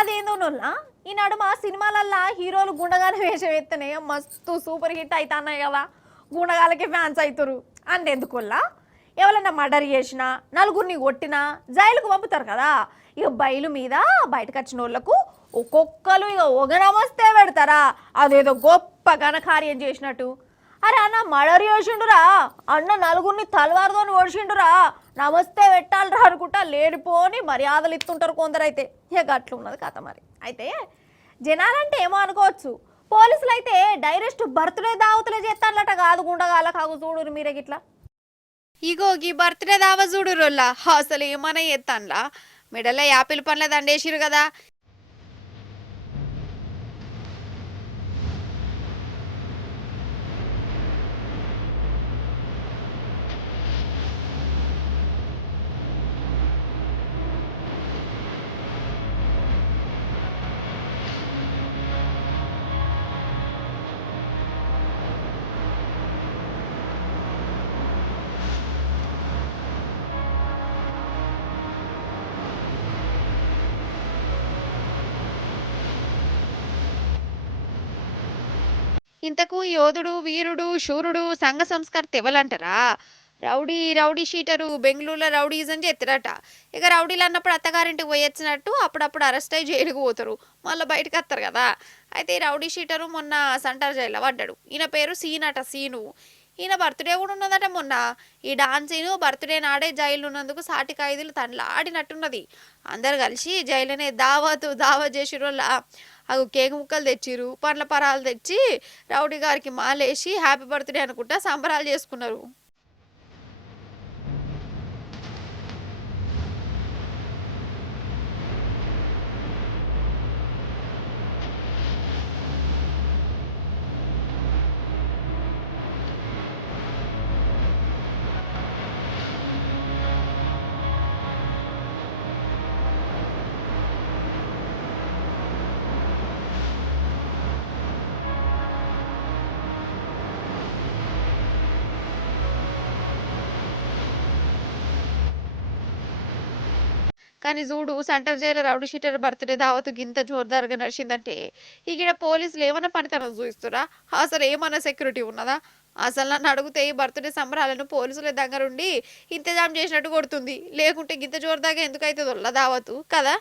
అదేందోనోళ్ళ ఈ నడుమ సినిమాలల్లా హీరోలు గుండగాల వేషం ఎత్తనే మస్తు సూపర్ హిట్ అవుతున్నాయి కదా. గుండగాలకి ఫ్యాన్స్ అవుతారు అంతెందుకోల్లా ఎవరన్నా మర్డర్ చేసినా నలుగురిని కొట్టినా జైలుకు పంపుతారు కదా. ఇక బయలు మీద బయటకు వచ్చిన వాళ్ళకు ఒక్కొక్కరు ఇక ఒక నమస్తే పెడతారా, అదేదో గొప్ప ఘనకార్యం చేసినట్టు. అరే అన్న మర్డర్ చేసిండురా, అన్న నలుగురిని తలవారుతోని ఓడిసిండురా, నమస్తే పెట్టాలరా అనుకుంటా లేనిపోని మర్యాదలు ఇస్తుంటారు కొందరైతే. ఇక అట్లున్నది కథ. మరి అయితే జనాలంటే ఏమో అనుకోవచ్చు, పోలీసులు అయితే డైరెక్ట్ బర్త్డే దావతులే చేస్తానట కాదు గుండగాల కాగు చూడురు మీరే గిట్లా. ఇగో ఈ బర్త్డే దావ చూడురోల్లా అసలు ఏమన్నా చేస్తానులా, మెడలో యాపిల్ పండ్ల దండేసిరు కదా. ఇంతకు యోధుడు వీరుడు శూరుడు సంఘ సంస్కర్త ఎవలంటారా? రౌడీ రౌడీ షీటరు బెంగళూరులో రౌడీజం చేస్తారట. ఇక రౌడీలు అన్నప్పుడు అత్తగారింటికి పోయొచ్చినట్టు అప్పుడప్పుడు అరెస్ట్ అయ్యి జైలుకు పోతారు, మళ్ళీ బయటకు వస్తారు కదా. అయితే ఈ రౌడీ షీటరు మొన్న సంటార్ జైల్లో పడ్డాడు. ఈయన పేరు సీన్ అట, సీను. ఈయన బర్త్డే కూడా ఉన్నదట మొన్న. ఈ డాన్సీను బర్త్డే నాడే జైలు ఉన్నందుకు సాటి ఖైదీలు తండ్లాడినట్టున్నది. అందరు కలిసి జైలునే దావత్ చేసిరు. అవి కేక్ ముక్కలు తెచ్చిరు, పండ్ల పరాలు తెచ్చి రౌడీ గారికి మాలేసి హ్యాపీ బర్త్డే అనుకుంటా సంబరాలు చేసుకున్నారు. కానీ చూడు centre jail rowdy sheeter birthday దావతు గింత జోర్దార్గా నడిచిందంటే ఇక్కడ పోలీసులు ఏమన్నా పనితనం చూపిస్తురా? అసలు ఏమన్నా సెక్యూరిటీ ఉన్నదా? అసలు నన్ను అడిగితే ఈ బర్త్డే సంబరాలను పోలీసుల దగ్గరుండి ఇంతజాం చేసినట్టు కొడుతుంది. లేకుంటే గింత జోర్దాగా ఎందుకు అవుతుందో దావతు కదా.